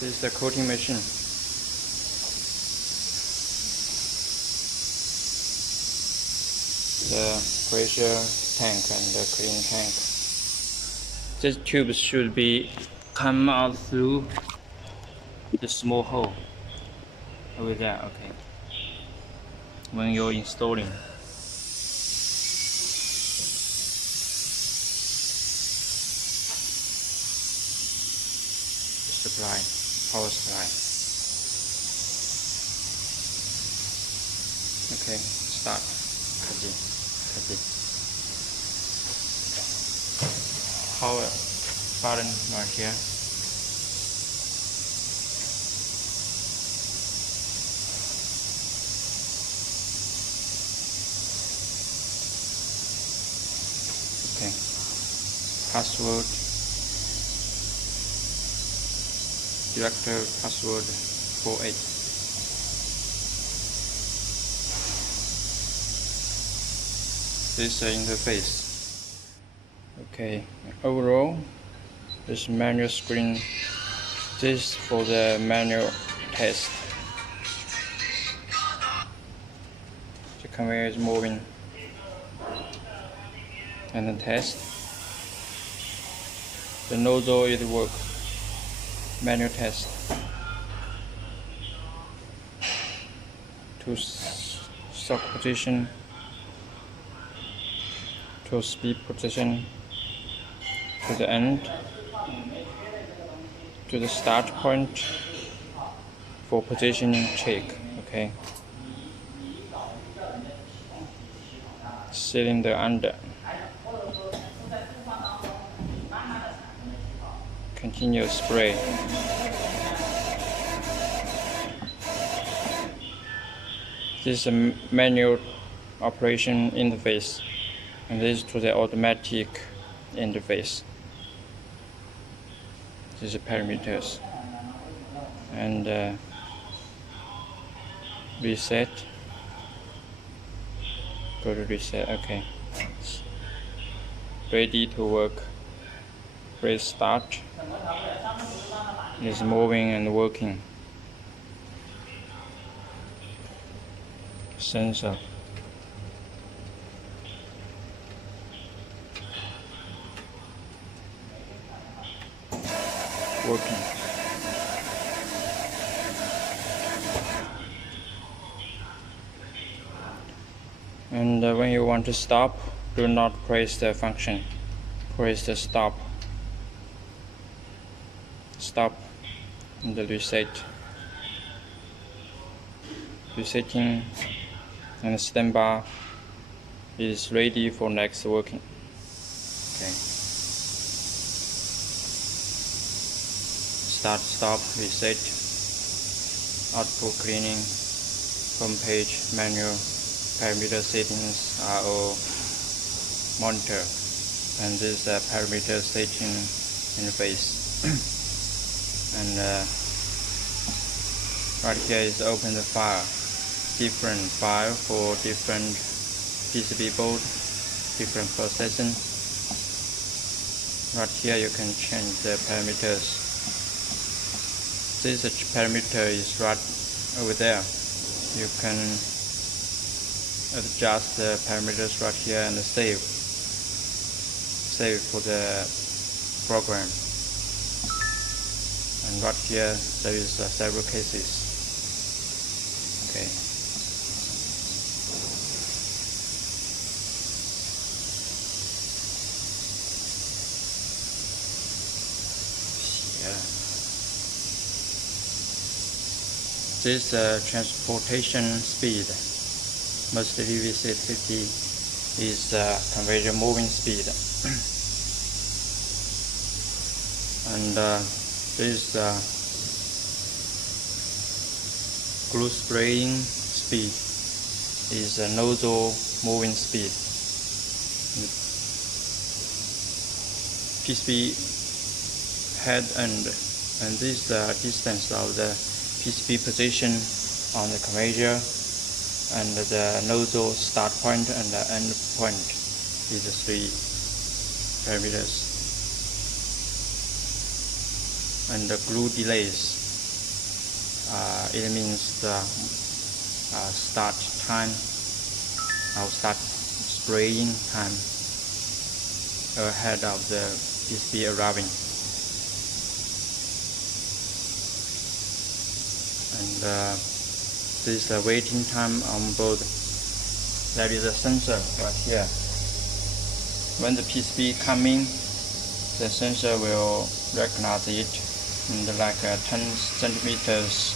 This is the coating machine. The pressure tank and the clean tank. This tube should be come out through the small hole over there. Okay. When you're installing. Supply, power supply. Okay, start. Power button right here. Okay, password. Director password 48. This is the interface. Okay, overall, this manual screen. This for the manual test. The conveyor is moving, and the test. The nozzle is work. Manual test. To stock position, to speed position, to the end, to the start point for positioning check. Okay. Cylinder under. Continuous spray. This is a manual operation interface, and this is to the automatic interface. This is parameters, and reset. Go to reset. Okay. Ready to work. Press start. It's moving and working. Sensor. Working. And when you want to stop, do not press the function. Press the stop. Stop and the reset. Resetting, and standby is ready for next working. Okay. Start, stop, reset. Output cleaning. Home page, manual, parameter settings are all monitor, and this is the parameter setting interface. And right here is open the file. Different file for different PCB board, different processing. Right here you can change the parameters. This parameter is right over there. You can adjust the parameters right here and save for the program. And right here there is several cases. Okay. This transportation speed, mostly VC 50, is conveyor moving speed. And this glue spraying speed is nozzle moving speed. PCB head end, and this is the distance of the PCB position on the conveyor, and the nozzle start point and the end point is the 3 parameters. And the glue delays it means the start time, or start spraying time ahead of the PCB arriving. And this is the waiting time on board. There is a sensor right here. When the PCB coming, the sensor will recognize it, and like 10 centimeters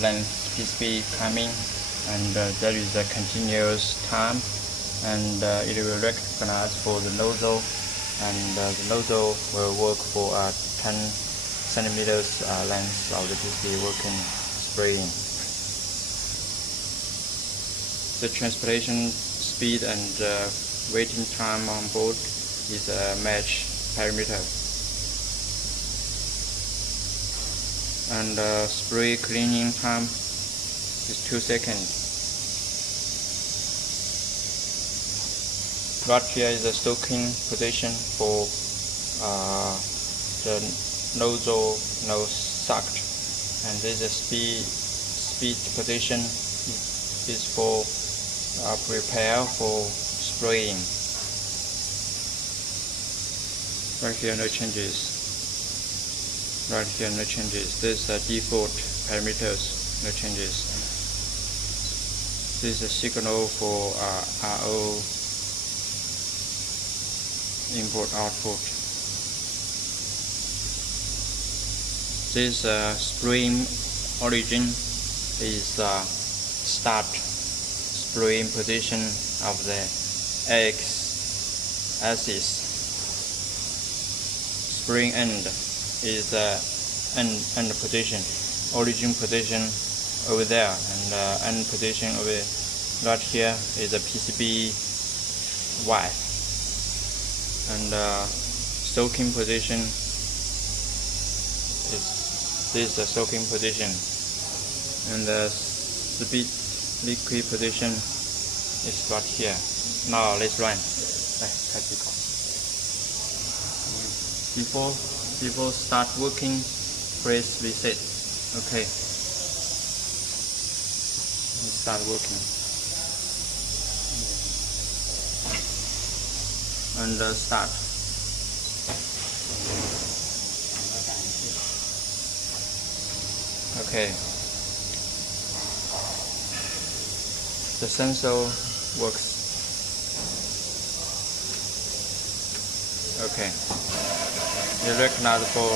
length PCB coming, and there is a continuous time, and it will recognize for the nozzle, and the nozzle will work for 10 centimeters length of the PCB working spraying. The transportation speed and waiting time on board is a match parameter. And spray cleaning time is 2 seconds. Right here is the soaking position for the nozzle nose sucked, and this is speed position is for prepare for spraying. Right here no changes. Right here no changes. This is the default parameters, no changes. This is a signal for RO input output. This spraying origin is start spraying position of the x-axis. Spraying end is end position, origin position over there, and end position over right here is a PCB Y, and soaking position is this soaking position, and the speed liquid position is right here. Now let's run. Before start working, press reset. Okay. Let's start working. And start. Okay. The sensor works. Okay. You recognize for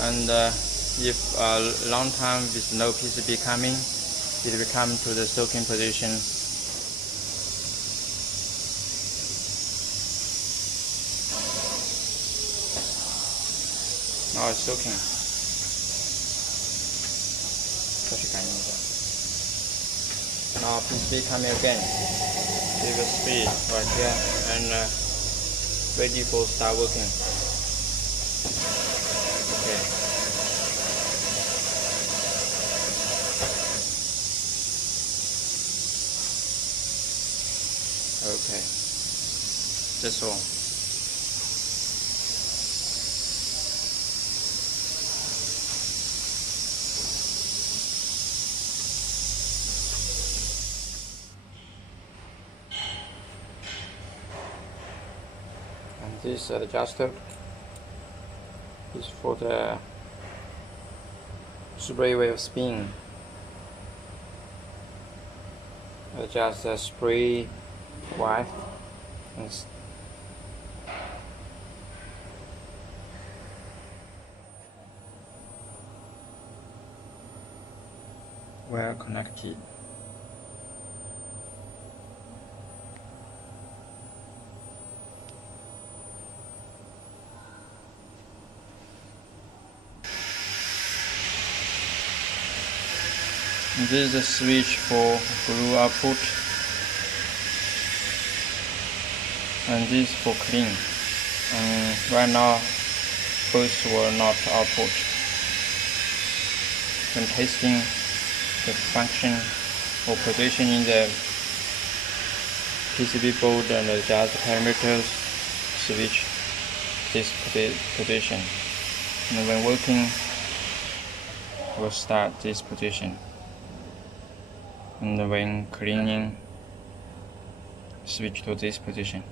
and if a long time with no PCB coming, it will come to the soaking position. Now it's soaking. Now PCB coming again. Give a speed right here and ready for start working. Okay. Okay. That's all. This adjuster is for the spray wheel spin. Adjust the spray width and well connected. This is the switch for glue output, and this for clean. Right now, both were not output. When testing the function or positioning the PCB board and adjust parameters, switch this position, and when working, we'll start this position, and when cleaning, switch to this position.